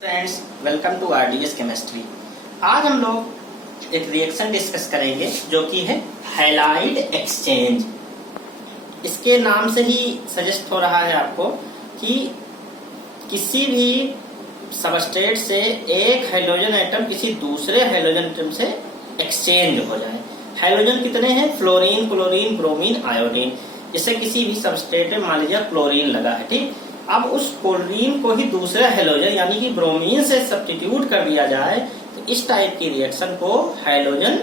Friends, welcome to RDS chemistry. आज हम लोग एक रिएक्शन डिस्कस करेंगे जो कि है हैलाइड एक्सचेंज। इसके नाम से ही सजेस्ट हो रहा है आपको कि किसी भी सबस्ट्रेट से एक हाइड्रोजन एटम किसी दूसरे हाइड्रोजन एटम से एक्सचेंज हो जाए। हाइड्रोजन कितने हैं? Fluorine, chlorine, bromine, iodine. जैसे किसी भी सबस्ट्रेट में मान लीजिए क्लोरीन लगा है, ठीक। अब उस क्लोरीन को ही दूसरे हाइड्रोजन यानी कि ब्रोमीन से सब्स्टिट्यूट कर दिया जाए तो इस टाइप की रिएक्शन को हाइड्रोजन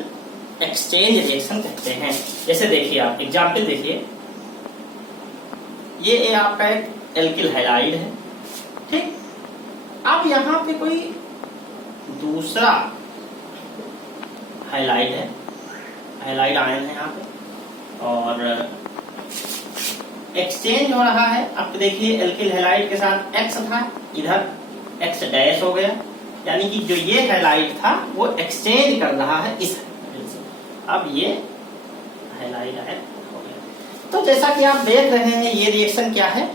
एक्सचेंज रिएक्शन कहते हैं। जैसे देखिए, आप एग्जांपल देखिए, ये आपका एक एल्किल हैलाइड है, ठीक। अब यहाँ पे कोई दूसरा हैलाइड है, हैलाइड आयन है यहाँ पे, और एक्सचेंज हो रहा है। अब देखिए, एल्किल हैलाइड के साथ X था, इधर X डैश हो गया, यानी कि जो ये हैलाइड था वो एक्सचेंज कर रहा है इस हाइड्रोजन से। अब ये हैलाइड आयन हो गया। तो जैसा कि आप देख रहे हैं, ये रिएक्शन क्या है?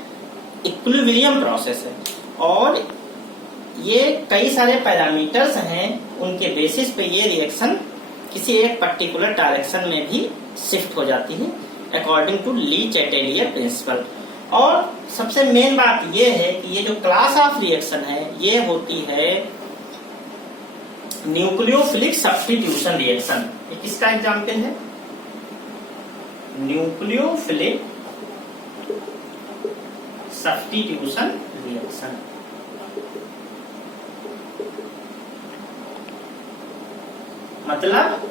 इक्विलिब्रियम प्रोसेस है, और ये कई सारे पैरामीटर्स हैं, उनके बेसिस पे ये रिएक्शन किसी एक पर्टिकुलर डायरेक्शन में भी शिफ्ट हो जाती है अकॉर्डिंग टू ली चैटेलियर प्रिंसिपल। और सबसे मेन बात यह है कि ये जो क्लास ऑफ रिएक्शन है ये होती है न्यूक्लियोफिलिक सब्स्टिट्यूशन रिएक्शन। ये किसका एग्जाम्पल है? Nucleophilic substitution reaction. मतलब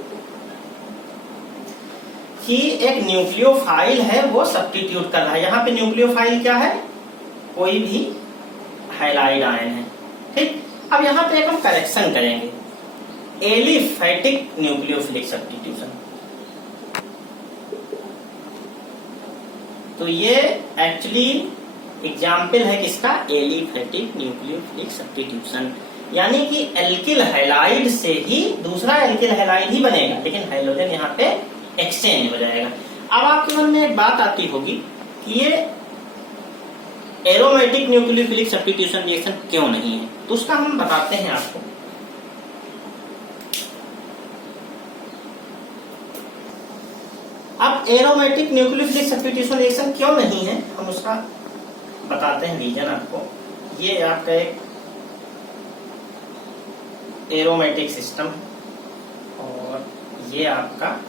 कि एक न्यूक्लियोफाइल है वो सब्स्टिट्यूट कर रहा है। यहाँ पे न्यूक्लियोफाइल क्या है? कोई भी हैलाइड आयन है, ठीक। अब यहाँ पे एक हम करेक्शन करेंगे, एलिफैटिक न्यूक्लियोफिलिक सब्स्टिट्यूशन। तो ये एक्चुअली एग्जाम्पल है किसका? एलिफैटिक न्यूक्लियोफिलिक सब्स्टिट्यूशन, यानी कि एल्किल हैलाइड से ही दूसरा एल्किल हैलाइड ही बनेगा, लेकिन हाइड्रोजन यहाँ पे एक्सचेंज हो जाएगा। अब आपके मन में एक बात आती होगी कि ये एरोमेटिक न्यूक्लियोफिलिक सब्स्टिट्यूशन रिएक्शन क्यों नहीं है, तो उसका हम बताते हैं आपको। अब एरोमेटिक न्यूक्लियोफिलिक सब्स्टिट्यूशन रिएक्शन क्यों नहीं है, हम उसका बताते हैं रीजन आपको। ये आपका एक एरोमेटिक सिस्टम और ये आपका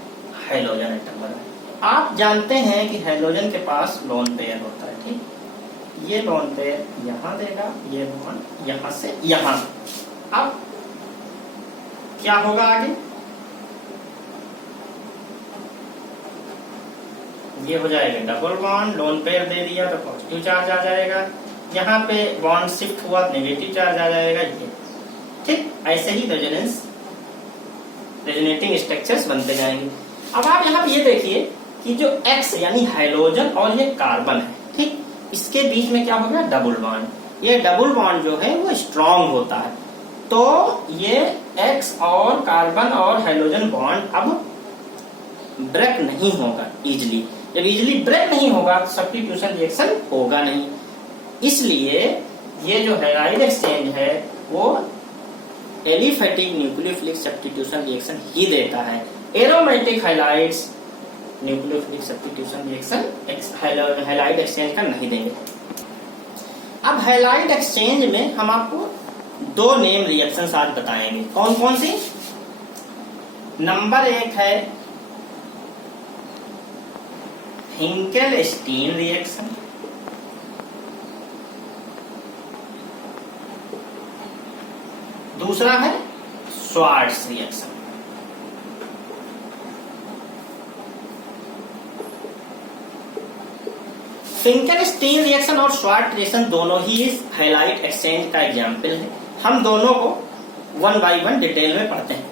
हाइड्रोजन एटम बना है। आप जानते हैं कि हाइड्रोजन के पास लोन पेयर होता है, ठीक। ये लोन पेयर यहां देगा, ये बॉन्ड यहां से यहां। अब क्या होगा आगे? ये हो जाएगा डबल बॉन्ड, लोन पेयर दे दिया तो पॉजिटिव चार्ज आ जाएगा, यहाँ पे बॉन्ड शिफ्ट हुआ तो नेगेटिव चार्ज आ जाएगा, ये ठीक। ऐसे ही रेजोनेटिंग स्ट्रक्चर्स बनते जाएंगे। अब आप यहाँ पे ये देखिए कि जो X यानी हाइड्रोजन और ये कार्बन है, ठीक, इसके बीच में क्या हो गया? Double bond. ये डबल बॉन्ड जो है वो स्ट्रॉन्ग होता है, तो ये X और कार्बन और हाइड्रोजन बॉन्ड अब ब्रेक नहीं होगा इजिली। जब इजिली ब्रेक नहीं होगा तो सब्स्टिट्यूशन रिएक्शन होगा नहीं। इसलिए ये जो हैलाइड एक्सचेंज है वो एलिफैटिक न्यूक्लियोफिलिक सब्स्टिट्यूशन रिएक्शन ही देता है। Aromatic halides nucleophilic substitution reaction halide exchange का नहीं देंगे। अब हैलाइड एक्सचेंज में हम आपको दो नेम रिएक्शंस आज बताएंगे। कौन कौन सी? नंबर एक है फिंकेल-स्टीन रिएक्शन, दूसरा है श्वार्ट्ज रिएक्शन। फिंकेल-स्टीन रिएक्शन और श्वार्ट्ज रिएक्शन दोनों ही इस हैलाइड एक्सचेंज का एग्जाम्पल है। हम दोनों को वन बाय वन डिटेल में पढ़ते हैं।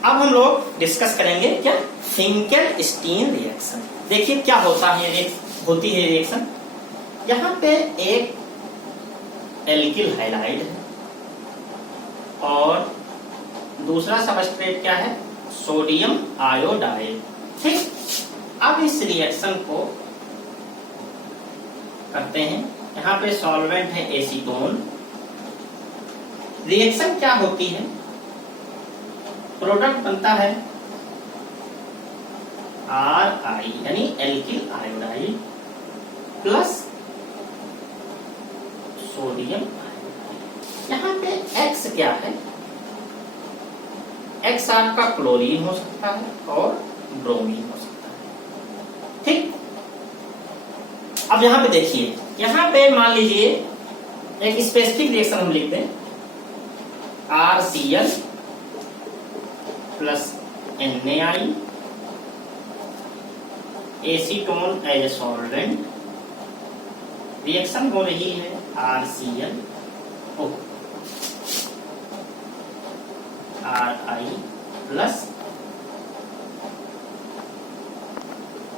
अब हम लोग डिस्कस करेंगे क्या? फिंकेल-स्टीन रिएक्शन। देखिए क्या होता है, होती है रिएक्शन। यहाँ पे एक एल्किल हैलाइड है और दूसरा सबस्ट्रेट क्या है? सोडियम आयोडाइड, ठीक। अब इस रिएक्शन को करते हैं। यहाँ पे सॉल्वेंट है एसीटोन रिएक्शन क्या होती है, प्रोडक्ट बनता है Ri यानी alkyl iodide plus sodium iodide. यहाँ पे X क्या है, X आपका क्लोरीन हो सकता है और ब्रोमीन हो सकता है। ठीक, अब यहाँ पे देखिए, यहाँ पे मान लीजिए एक स्पेसिफिक रिएक्शन हम लिख दें, RCl plus NaI, acetone as a solvent, reaction हो रही है RCl O Ri plus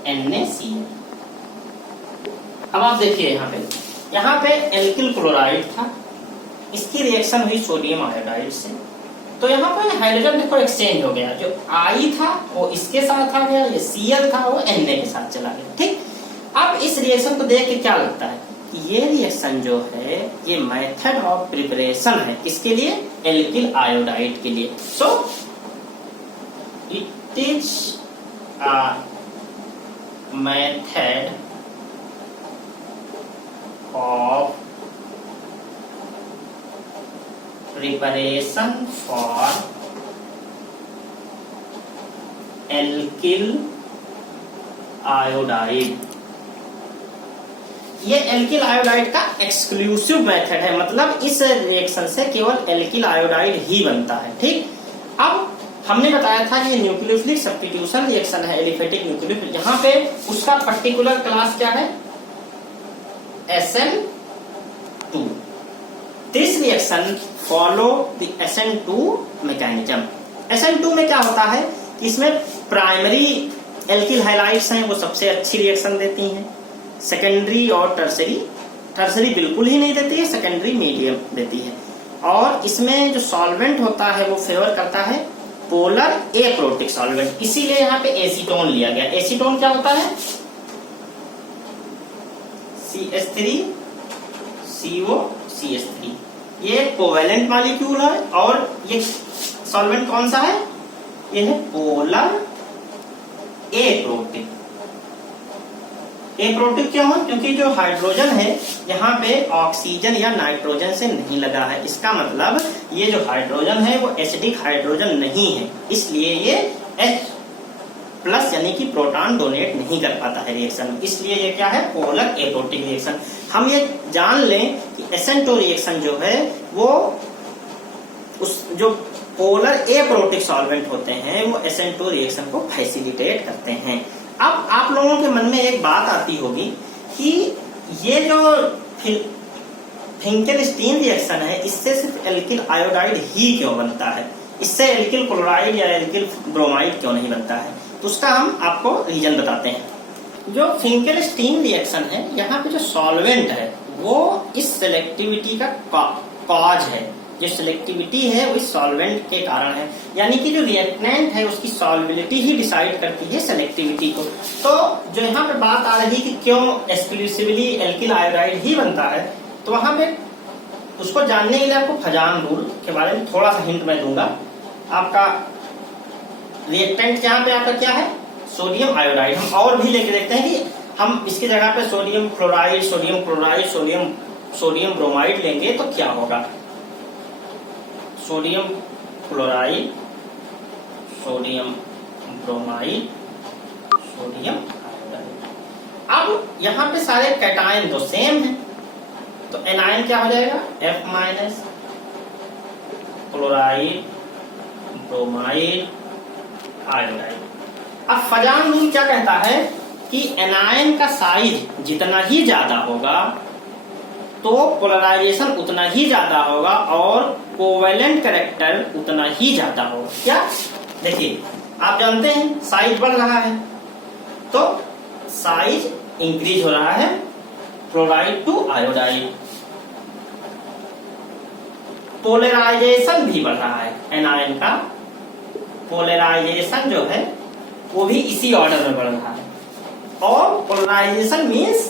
NaCl। अब आप देखिए यहाँ पे एल्किल क्लोराइड था, इसकी रिएक्शन हुई सोडियम आयोडाइड से, तो यहाँ पर हाइड्रोजन देखो एक्सचेंज हो गया, जो I था वो इसके साथ आ गया, ये Cl था वो Na के साथ चला गया। ठीक, अब इस रिएक्शन को देख के क्या लगता है कि ये रिएक्शन जो है ये मेथड ऑफ प्रिपरेशन है, किसके लिए, एल्किल आयोडाइड के लिए। So it is a method of preparation for alkyl iodide। ये एल्किल आयोडाइड का एक्सक्लूसिव मेथड है, मतलब इस रिएक्शन से केवल एल्किल आयोडाइड ही बनता है। ठीक, अब हमने बताया था कि ये न्यूक्लियोफिलिक सब्स्टिट्यूशन रिएक्शन है, एलिफेटिक न्यूक्लियोफिलिक, यहाँ पे उसका पर्टिकुलर क्लास क्या है, SN2। This reaction follow the SN2 mechanism। SN2 में क्या होता है कि इसमें प्राइमरी एल्किल हाइलाइट्स हैं, वो सबसे अच्छी रिएक्शन देती हैं, सेकेंडरी और टर्सरी बिल्कुल ही नहीं देती है, सेकेंडरी मीडियम देती है, और इसमें जो सॉल्वेंट होता है वो फेवर करता है पोलर एप्रोटिक सॉल्वेंट, इसीलिए यहाँ पे एसीटोन लिया गया। एसीटोन क्या होता है, CH3 CO CH3, ये कोवेलेंट मॉलिक्यूल है, और ये सॉल्वेंट कौन सा है, ये है पोलर एप्रोटिक। एप्रोटिक क्यों है, क्योंकि जो हाइड्रोजन है यहाँ पे ऑक्सीजन या नाइट्रोजन से नहीं लगा है, इसका मतलब ये जो हाइड्रोजन है वो एसिडिक हाइड्रोजन नहीं है, इसलिए ये H प्लस यानी कि प्रोटॉन डोनेट नहीं कर पाता है रिएक्शन में, इसलिए ये क्या है, पोलर एप्रोटिक रिएक्शन। हम ये जान लें कि SN2 रिएक्शन जो है वो उस जो पोलर एप्रोटिक सॉल्वेंट होते हैं वो SN2 रिएक्शन को फैसिलिटेट करते हैं। अब आप लोगों के मन में एक बात आती होगी कि ये जो फिंकेलस्टीन रिएक्शन है इससे सिर्फ एल्किल आयोडाइड ही क्यों बनता है, इससे एल्किल क्लोराइड या एल्किल ब्रोमाइड क्यों नहीं बनता है, तो उसका हम आपको रीजन बताते हैं। जो फिंकेलस्टीन रिएक्शन है यहाँ पे जो सॉल्वेंट है वो इस सेलेक्टिविटी का कॉज है, जो सेलेक्टिविटी है वो इस सॉल्वेंट के कारण है, यानी कि जो रिएक्टेंट है उसकी सॉल्वेबिलिटी ही डिसाइड करती है सेलेक्टिविटी को। तो जो यहाँ पे बात आ रही कि क्यों एक्सक्लूसिवली एल्किल आयोडाइड ही बनता है, तो वहां पे उसको जानने के लिए आपको फजान रूल के बारे में थोड़ा सा हिंट मैं दूंगा। आपका रिएक्टेंट यहाँ पे आपका क्या है, सोडियम आयोडाइड। हम और भी लेके देखते हैं कि हम इसकी जगह पे sodium chloride, sodium chloride, sodium bromide लेंगे तो क्या होगा, sodium chloride, sodium bromide, sodium iodide. अब यहाँ पे सारे कैटायन तो सेम है, तो एनायन क्या हो जाएगा, F- क्लोराइड, ब्रोमाइड, आयोडाइड। अब फजान रूल क्या कहता है कि एनायन का साइज जितना ही ज्यादा होगा तो पोलराइजेशन उतना ही ज्यादा होगा और कोवेलेंट कैरेक्टर उतना ही ज्यादा होगा। क्या, देखिए आप जानते हैं साइज बढ़ रहा है तो साइज इंक्रीज हो रहा है क्लोराइड टू आयोडाइड, पोलराइजेशन भी बढ़ रहा है, एनायन का पोलराइजेशन जो है वो भी इसी ऑर्डर में बढ़ रहा है, और पोलराइजेशन मीन्स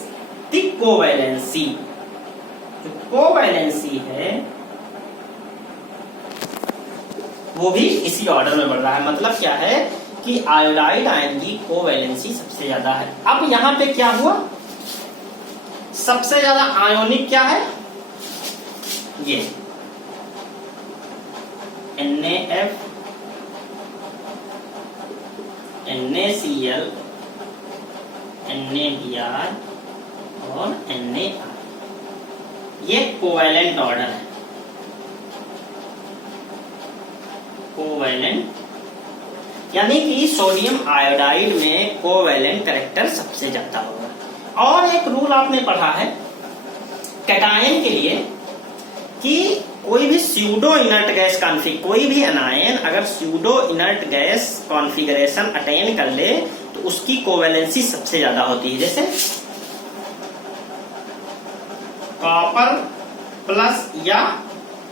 द कोवैलेंसी, जो कोवैलेंसी है वो भी इसी ऑर्डर में बढ़ रहा है। मतलब क्या है कि आयोडाइड आयन की कोवैलेंसी सबसे ज्यादा है। अब यहां पे क्या हुआ, सबसे ज्यादा आयोनिक क्या है, ये NaF, NaCl, NaBr और NaR, ये कोवैलेंट ऑर्डर है। कोवैलेंट यानी कि सोडियम आयोडाइड में कोवैलेंट कैरेक्टर सबसे ज्यादा होगा। और एक रूल आपने पढ़ा है कैटायन के लिए कि कोई भी स्यूडो इनर्ट गैस कॉन्फिग, कोई भी अनायन अगर pseudo inert gas configuration attain कर ले तो उसकी कोवैलेंसी सबसे ज्यादा होती है। जैसे कॉपर प्लस या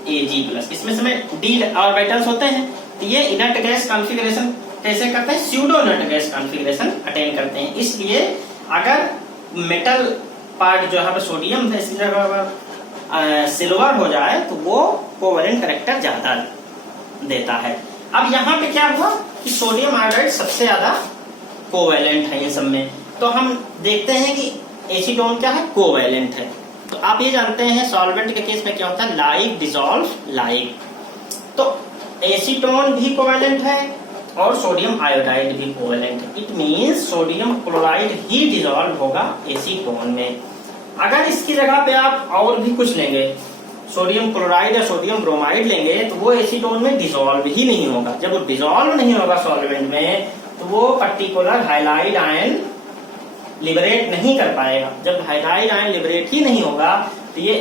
Ag प्लस, इसमें समय डी ऑर्बिटल्स होते हैं। तो ये इनर्ट गैस कॉन्फ़िगरेशन कैसे करते हैं, pseudo inert gas configuration attain करते हैं। इसलिए अगर मेटल पार्ट जो है सोडियम है, इसी जगह सिल्वर हो जाए तो वो कोवैलेंट कैरेक्टर ज्यादा देता है। अब यहाँ पे क्या हुआ कि सोडियम आयोडाइड सबसे ज्यादा कोवैलेंट है इन सब में। तो हम देखते हैं कि एसीटोन क्या है, कोवैलेंट है। तो आप ये जानते हैं सॉल्वेंट के केस में क्या होता है, लाइक डिसॉल्व लाइक। तो एसीटोन भी कोवैलेंट है और सोडियम आयोडाइड भी कोवैलेंट है। It means sodium chloride he dissolve होगा एसीटोन में। अगर इसकी जगह पे आप और भी कुछ लेंगे, सोडियम क्लोराइड या सोडियम ब्रोमाइड लेंगे, तो वो एसीटोन में डिसॉल्व ही नहीं होगा। जब वो डिसॉल्व नहीं होगा सॉल्वेंट में तो वो पर्टिकुलर हाइलाइड आयन लिबरेट नहीं कर पाएगा। जब हाइलाइड आयन लिबरेट ही नहीं होगा तो ये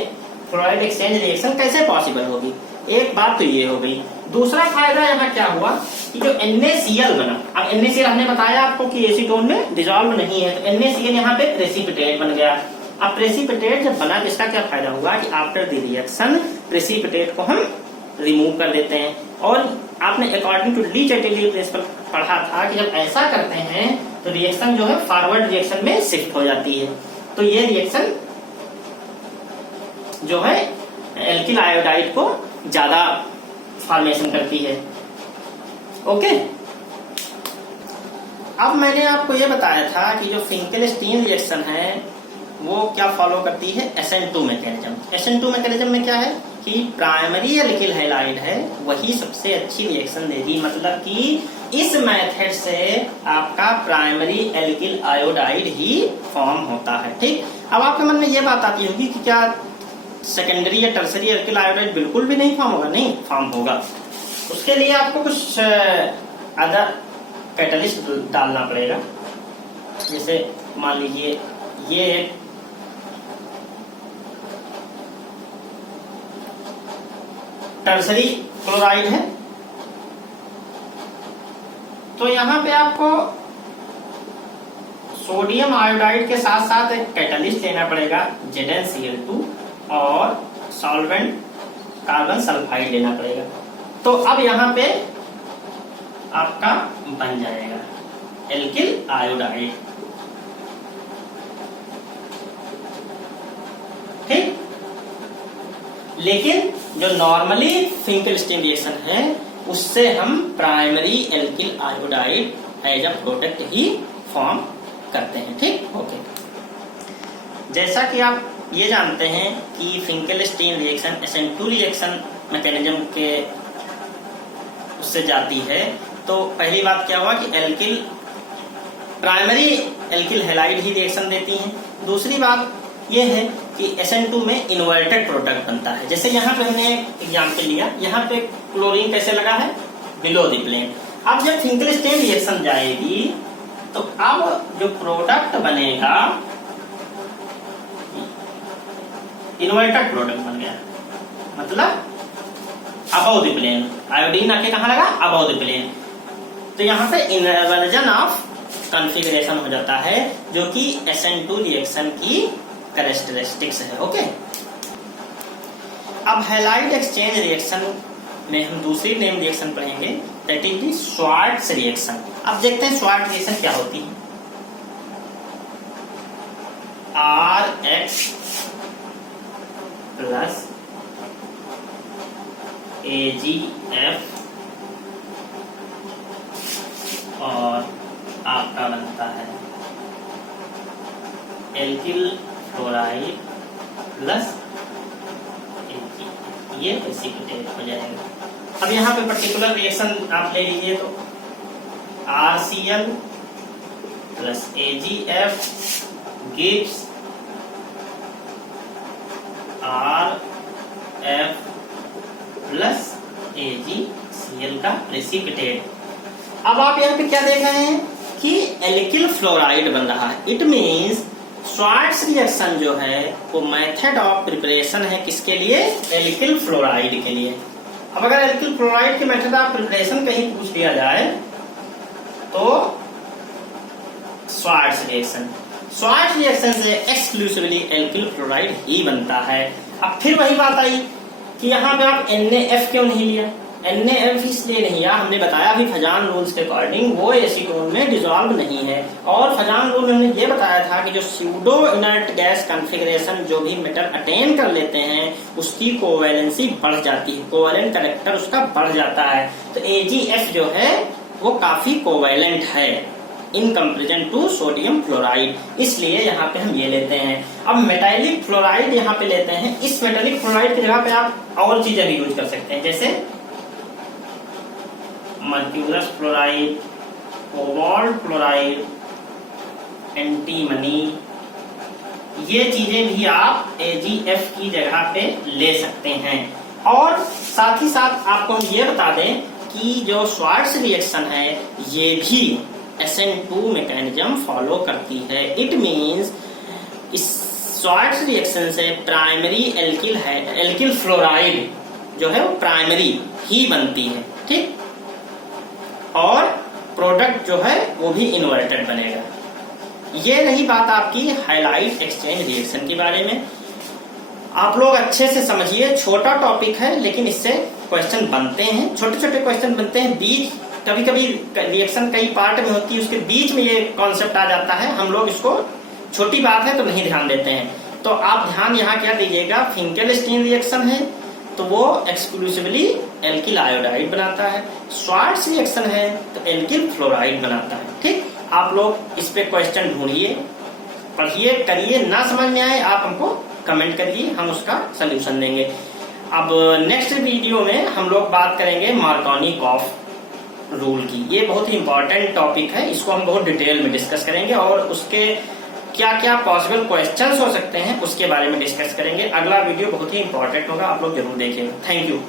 क्लोराइड एक्सचेंज रिएक्शन कैसे पॉसिबल होगी। एक बात तो ये हो गई। दूसरा फायदा यहाँ क्या हुआ कि जो NaCl बना, अब NaCl हमने बताया आपको कि एसीटोन में डिसॉल्व नहीं है, तो NaCl यहाँ पे प्रेसिपिटेट बन गया। अब प्रेसिपिटेट जब बना तो इसका क्या फायदा हुआ कि आफ्टर द रिएक्शन प्रेसिपिटेट को हम रिमूव कर देते हैं। और आपने अकॉर्डिंग टू ली चैटेली प्रिंसिपल पढ़ा था कि जब ऐसा करते हैं तो रिएक्शन जो है फॉरवर्ड रिएक्शन में शिफ्ट हो जाती है। तो ये रिएक्शन जो है एल्किल आयोडाइड को ज्यादा फॉर्मेशन करती है। ओके, अब मैंने आपको ये बताया था कि जो फिंकेलस्टीन रिएक्शन है वो क्या फॉलो करती है, SN2 मैकेनिज्म। SN2 मैकेनिज्म में क्या है कि प्राइमरी एल्किल हैलाइड है वही सबसे अच्छी रिएक्शन देगी। मतलब कि इस मेथड से आपका प्राइमरी एल्किल आयोडाइड ही फॉर्म होता है। ठीक, अब आपके मन में ये बात आती होगी कि क्या सेकेंडरी या टर्सरी एल्किल आयोडाइड बिल्कुल भी नहीं फॉर्म होगा? नहीं, फॉर्म होगा। उसके लिए आपको कुछ अदर कैटलिस्ट डालना पड़ेगा। जैसे मान लीजिए ये टर्सरी क्लोराइड है, तो यहां पे आपको सोडियम आयोडाइड के साथ साथ एक कैटलिस्ट लेना पड़ेगा ZnCl2 और सॉल्वेंट कार्बन सल्फाइड लेना पड़ेगा। तो अब यहां पे आपका बन जाएगा एल्किल आयोडाइड। ठीक, लेकिन जो नॉर्मली फिंकेलस्टीन रिएक्शन है उससे हम primary alkyl iodide as a product ही फॉर्म करते हैं। ठीक, ओके। जैसा कि आप ये जानते हैं कि Finkelstein reaction SN2 reaction mechanism के उससे जाती है, तो पहली बात क्या हुआ कि एल्किल प्राइमरी एल्किल हैलाइड ही रिएक्शन देती हैं। दूसरी बात यह है कि SN2 में इन्वर्टेड प्रोडक्ट बनता है। जैसे यहाँ पे हमने एक एग्जाम्पल लिया, यहाँ पे क्लोरीन कैसे लगा है, बिलो द प्लेन। अब जब फिंकेलस्टीन रिएक्शन जाएगी तो अब जो प्रोडक्ट बनेगा इन्वर्टेड प्रोडक्ट बन गया, मतलब अबव द प्लेन। आयोडीन आके कहाँ लगा, अबव द प्लेन। तो यहाँ पे इन्वर्जन ऑफ कॉन्फ़िगरेशन हो जाता है, जो कि SN2 रिएक्शन की कैरेक्टरिस्टिक्स है। ओके, अब हैलाइड एक्सचेंज रिएक्शन में हम दूसरी नेम रिएक्शन पढ़ेंगे, that is the Swarts reaction. अब देखते हैं श्वार्ट्ज रिएक्शन क्या होती है। RH plus AgF alkyl fluoride plus ये प्रेसिपिटेट हो जाएगा। अब यहाँ पे पर्टिकुलर रिएक्शन आप ले लीजिए तो RCl plus AgF gives RF plus AgCl का प्रेसिपिटेट। अब आप यहाँ पे क्या देख रहे हैं कि एल्किल फ्लोराइड बन रहा है। इट मीन्स श्वार्ट्ज रिएक्शन जो है वो मेथड ऑफ प्रिपरेशन है किसके लिए? एल्किल फ्लोराइड के लिए। अब अगर एल्किल फ्लोराइड के मेथड ऑफ प्रिपरेशन कहीं पूछ लिया जाए तो श्वार्ट्ज रिएक्शन से एक्सक्लूसिवली एल्किल फ्लोराइड ही बनता है। अब फिर वही बात आई कि यहाँ पे आप NaF क्यों नहीं लिया? NaF इसलिए नहीं लिया, हमने बताया भी फजान रूल्स के अकॉर्डिंग वो एसीटोन में डिसॉल्व नहीं है। और फजान रूल में ये बताया था कि जो स्यूडो इनर्ट गैस कॉन्फ़िगरेशन जो भी मेटल अटेन कर लेते हैं उसकी कोवैलेंसी बढ़ जाती है, कोवैलेंट कैरेक्टर उसका बढ़ जाता है। तो AgF जो है वो काफी कोवैलेंट है in comparison to sodium fluoride, इसलिए यहाँ पे हम ये लेते हैं। अब मेटालिक फ्लोराइड यहाँ पे लेते हैं। इस मेटालिक फ्लोराइड की जगह पे आप और चीजें भी यूज कर सकते हैं, जैसे mercurous fluoride, cobalt fluoride, antimony, ये चीजें भी आप AgF की जगह पे ले सकते हैं। और साथ ही साथ आपको हम ये बता दें कि जो श्वार्ट्ज रिएक्शन है ये भी SN2 मैकेनिज्म फॉलो करती है। इट मींस इस श्वार्ट्ज रिएक्शन से प्राइमरी एल्किल फ्लोराइड जो है वो प्राइमरी ही बनती है, ठीक, और प्रोडक्ट जो है वो भी इन्वर्टेड बनेगा। ये रही बात आपकी हाइलाइट एक्सचेंज रिएक्शन के बारे में। आप लोग अच्छे से समझिए, छोटा टॉपिक है लेकिन इससे क्वेश्चन बनते हैं, छोटे छोटे क्वेश्चन बनते हैं। बीच कभी कभी रिएक्शन कई पार्ट में होती है, उसके बीच में ये कॉन्सेप्ट आ जाता है। हम लोग इसको छोटी बात है तो नहीं ध्यान देते हैं। तो आप ध्यान यहाँ क्या दीजिएगा, फिंकेलस्टीन रिएक्शन है तो वो एक्सक्लूसिवली एल्किल आयोडाइड बनाता है। श्वार्ट्ज रिएक्शन है तो एल्किल फ्लोराइड बनाता है, ठीक। आप लोग इस पे क्वेश्चन ढूंढिए, पढ़िए, करिए। ना समझ में आए आप हमको कमेंट करिए, हम उसका सोल्यूशन देंगे। अब नेक्स्ट वीडियो में हम लोग बात करेंगे मार्कोनी-कॉफ रूल की। ये बहुत ही इंपॉर्टेंट टॉपिक है, इसको हम बहुत डिटेल में डिस्कस करेंगे और उसके क्या क्या पॉसिबल क्वेश्चंस हो सकते हैं उसके बारे में डिस्कस करेंगे। अगला वीडियो बहुत ही इंपॉर्टेंट होगा, आप लोग जरूर देखें। Thank you.